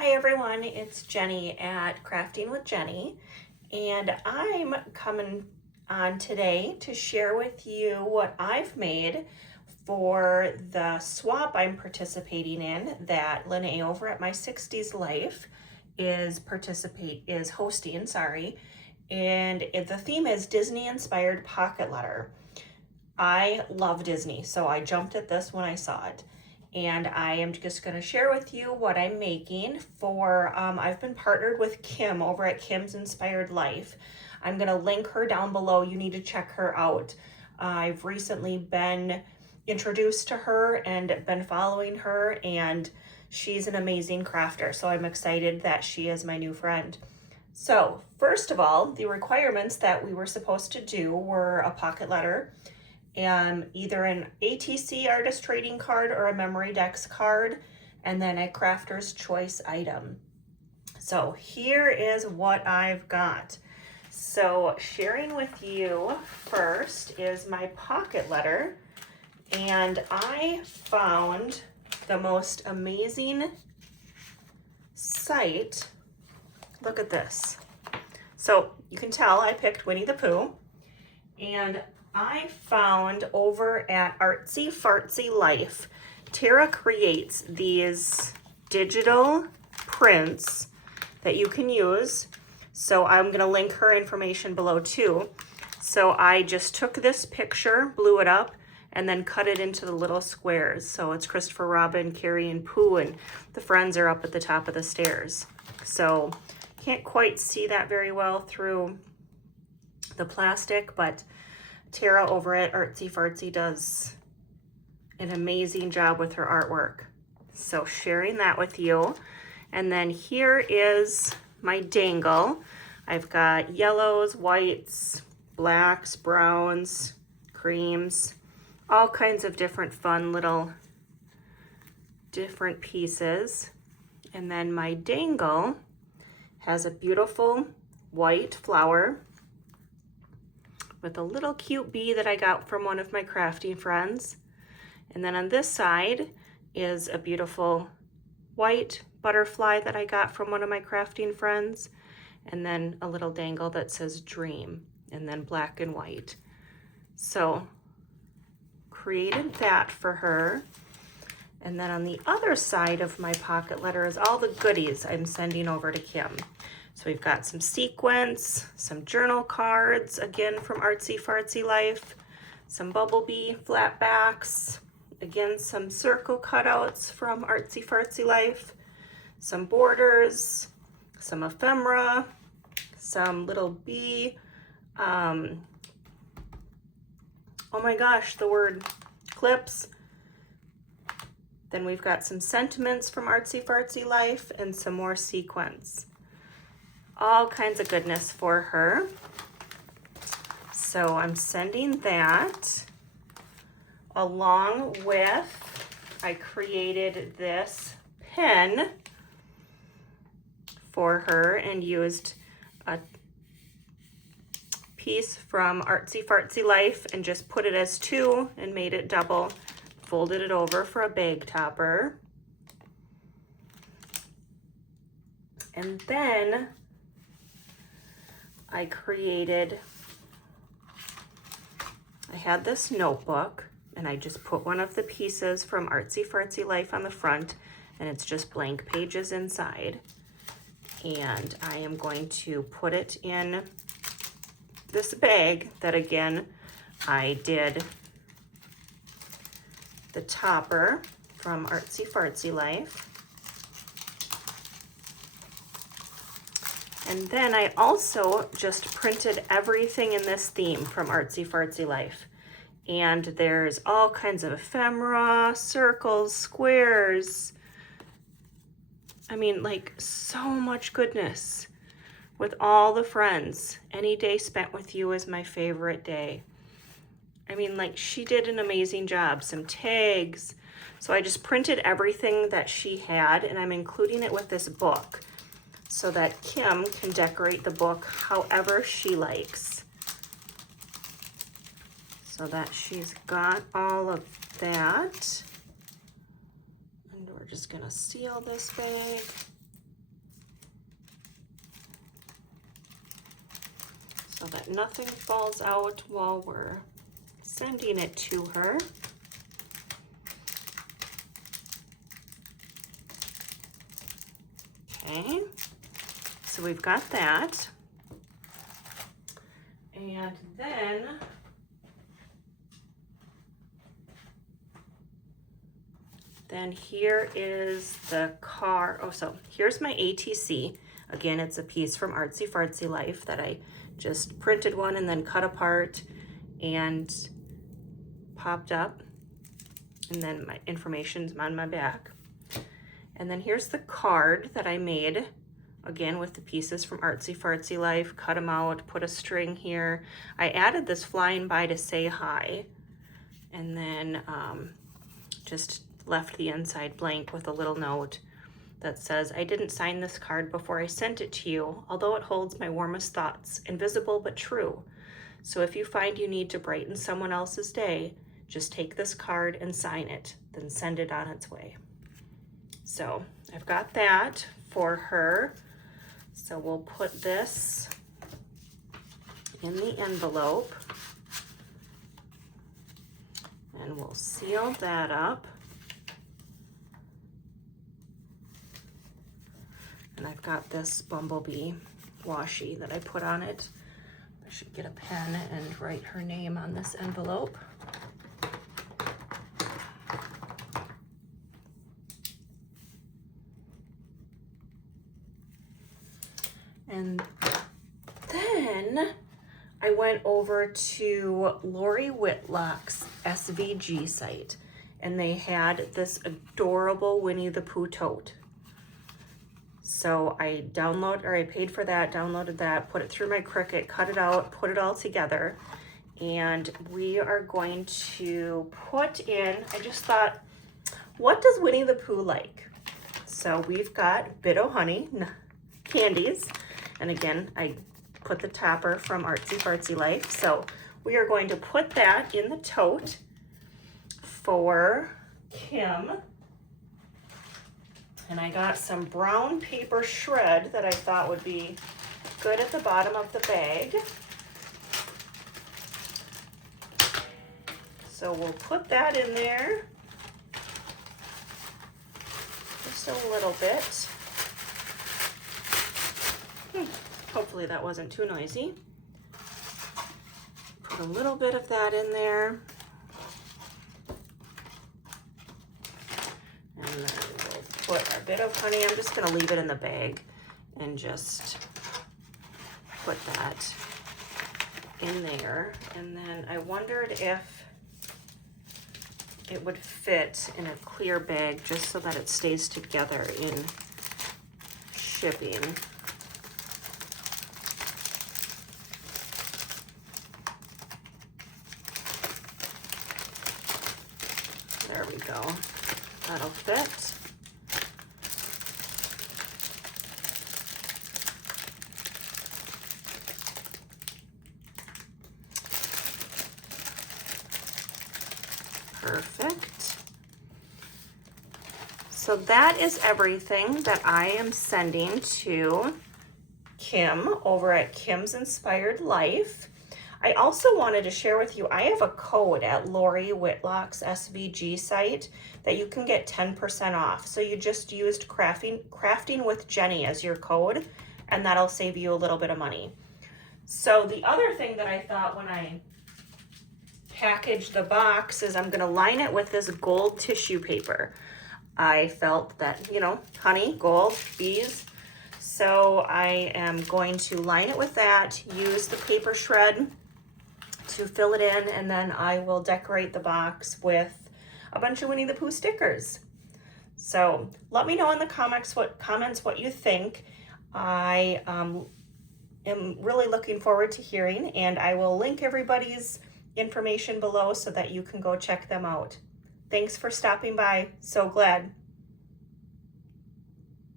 Hi everyone, it's Jenny at Crafting with Jenny, and I'm coming on today to share with you what I've made for the swap I'm participating in that Linnae over at My 60s Life is hosting, and the theme is Disney inspired pocket letter. I love Disney, so I jumped at this when I saw it. And I am just going to share with you what I'm making for, I've been partnered with Kim over at Kim's Inspired Life. I'm going to link her down below. You need to check her out. I've recently been introduced to her and been following her, and she's an amazing crafter. So I'm excited that she is my new friend. So first of all, the requirements that we were supposed to do were a pocket letter, either an ATC artist trading card or a Memory Dex card, and then a crafter's choice item. So here is what I've got. So sharing with you first is my pocket letter, and I found the most amazing site. Look at this. So you can tell I picked Winnie the Pooh, and I found over at Artsy Fartsy Life, Tara creates these digital prints that you can use. So I'm going to link her information below too. So I just took this picture, blew it up, and then cut it into the little squares. So it's Christopher Robin, Carrie, and Pooh, and the friends are up at the top of the stairs. So can't quite see that very well through the plastic, but Tara over at Artsy Fartsy does an amazing job with her artwork. So sharing that with you. And then here is my dangle. I've got yellows, whites, blacks, browns, creams, all kinds of different fun little different pieces. And then my dangle has a beautiful white flower with a little cute bee that I got from one of my crafting friends. And then on this side is a beautiful white butterfly that I got from one of my crafting friends. And then a little dangle that says dream, and then black and white. So created that for her. And then on the other side of my pocket letter is all the goodies I'm sending over to Kim. So we've got some sequins, some journal cards, again from Artsy Fartsy Life, some Bumblebee flat backs, again some circle cutouts from Artsy Fartsy Life, some borders, some ephemera, some little bee, oh my gosh, the word clips. Then we've got some sentiments from Artsy Fartsy Life and some more sequins. All kinds of goodness for her. So I'm sending that along with, I created this pen for her and used a piece from Artsy Fartsy Life and just put it as two and made it double, folded it over for a bag topper. And then I had this notebook, and I just put one of the pieces from Artsy Fartsy Life on the front, and it's just blank pages inside. And I am going to put it in this bag that, again, I did the topper from Artsy Fartsy Life. And then I also just printed everything in this theme from Artsy Fartsy Life. And there's all kinds of ephemera, circles, squares. I mean, like, so much goodness with all the friends. Any day spent with you is my favorite day. I mean, like, she did an amazing job. Some tags. So I just printed everything that she had, and I'm including it with this book, so that Kim can decorate the book however she likes. So that she's got all of that. And we're just gonna seal this bag. so that nothing falls out while we're sending it to her. Okay, so we've got that. And then here is the card. Oh, so here's my ATC. Again, it's a piece from Artsy Fartsy Life that I just printed one and then cut apart and popped up. And then my information's on my back. And then here's the card that I made, again, with the pieces from Artsy Fartsy Life. Cut them out, put a string here. I added this flying by to say hi. And then just left the inside blank with a little note that says, I didn't sign this card before I sent it to you, although it holds my warmest thoughts, invisible but true. So if you find you need to brighten someone else's day, just take this card and sign it, then send it on its way. So I've got that for her. So we'll put this in the envelope and we'll seal that up. And I've got this bumblebee washi that I put on it. I should get a pen and write her name on this envelope. And then I went over to Lori Whitlock's SVG site, and they had this adorable Winnie the Pooh tote. So I paid for that, downloaded that, put it through my Cricut, cut it out, put it all together. And we are going to put in, I just thought, what does Winnie the Pooh like? So we've got Bit O' Honey candies. And again, I put the topper from Artsy Fartsy Life. So we are going to put that in the tote for Kim. And I got some brown paper shred that I thought would be good at the bottom of the bag. So we'll put that in there. Just a little bit. Hopefully that wasn't too noisy. Put a little bit of that in there. And then we'll put our Bit of Honey. I'm just gonna leave it in the bag and just put that in there. And then I wondered if it would fit in a clear bag just so that it stays together in shipping. There we go. That'll fit. Perfect. So that is everything that I am sending to Kim over at Kim's Inspired Life. I also wanted to share with you, I have a code at Lori Whitlock's SVG site that you can get 10% off. So you just used Crafting with Jenny as your code, and that'll save you a little bit of money. So the other thing that I thought when I packaged the box is I'm gonna line it with this gold tissue paper. I felt that, you know, honey, gold, bees. So I am going to line it with that, use the paper shred to fill it in, and then I will decorate the box with a bunch of Winnie the Pooh stickers. So let me know in the comments what you think. I am really looking forward to hearing, and I will link everybody's information below so that you can go check them out. Thanks for stopping by. So glad